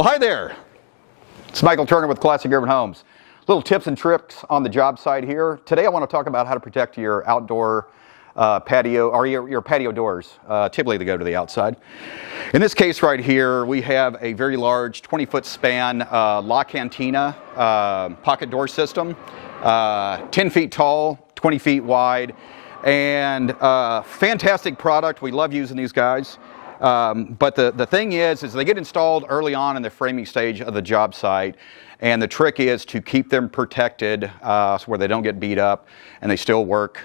Well, hi there. It's Michael Turner with Classic Urban Homes. Little tips and tricks on the job site here. Today I want to talk about how to protect your outdoor patio, or your patio doors. Typically they go to the outside. In this case right here, we have a very large 20-foot span LaCantina pocket door system, 10 feet tall, 20 feet wide, and fantastic product. We love using these guys. But the thing is they get installed early on in the framing stage of the job site, and the trick is to keep them protected so where they don't get beat up, and they still work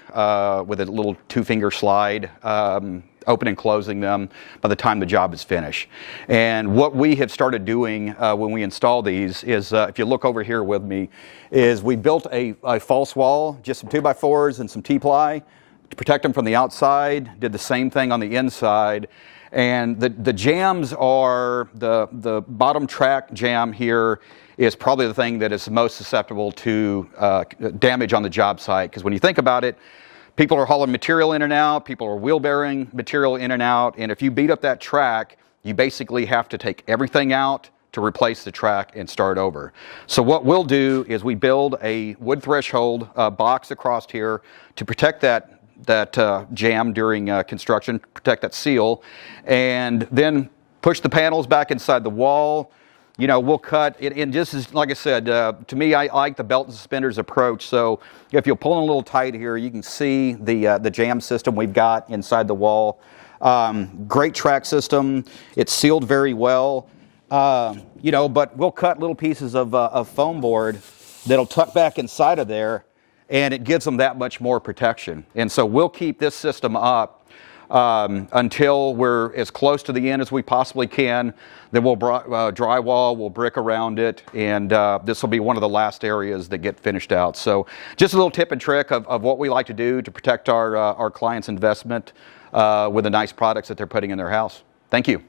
with a little 2-finger slide, open and closing them by the time the job is finished. And what we have started doing when we install these is, if you look over here with me, is we built a false wall, just some 2x4s and some T-ply to protect them from the outside. Did the same thing on the inside. And the jams are, the bottom track jam here is probably the thing that is most susceptible to damage on the job site. Because when you think about it, people are hauling material in and out, people are wheelbarrowing material in and out, and if you beat up that track, you basically have to take everything out to replace the track and start over. So what we'll do is we build a wood threshold box across here to protect that jam during construction, protect that seal, and then push the panels back inside the wall. You know, we'll cut it, and just as, like I said, to me, I like the belt and suspenders approach. So if you'll pull in a little tight here, you can see the jam system we've got inside the wall. Great track system. It's sealed very well. You know, but we'll cut little pieces of foam board that'll tuck back inside of there, and it gives them that much more protection. And so we'll keep this system up until we're as close to the end as we possibly can. Then we'll drywall, we'll brick around it, and this will be one of the last areas that get finished out. So just a little tip and trick of what we like to do to protect our clients' investment with the nice products that they're putting in their house. Thank you.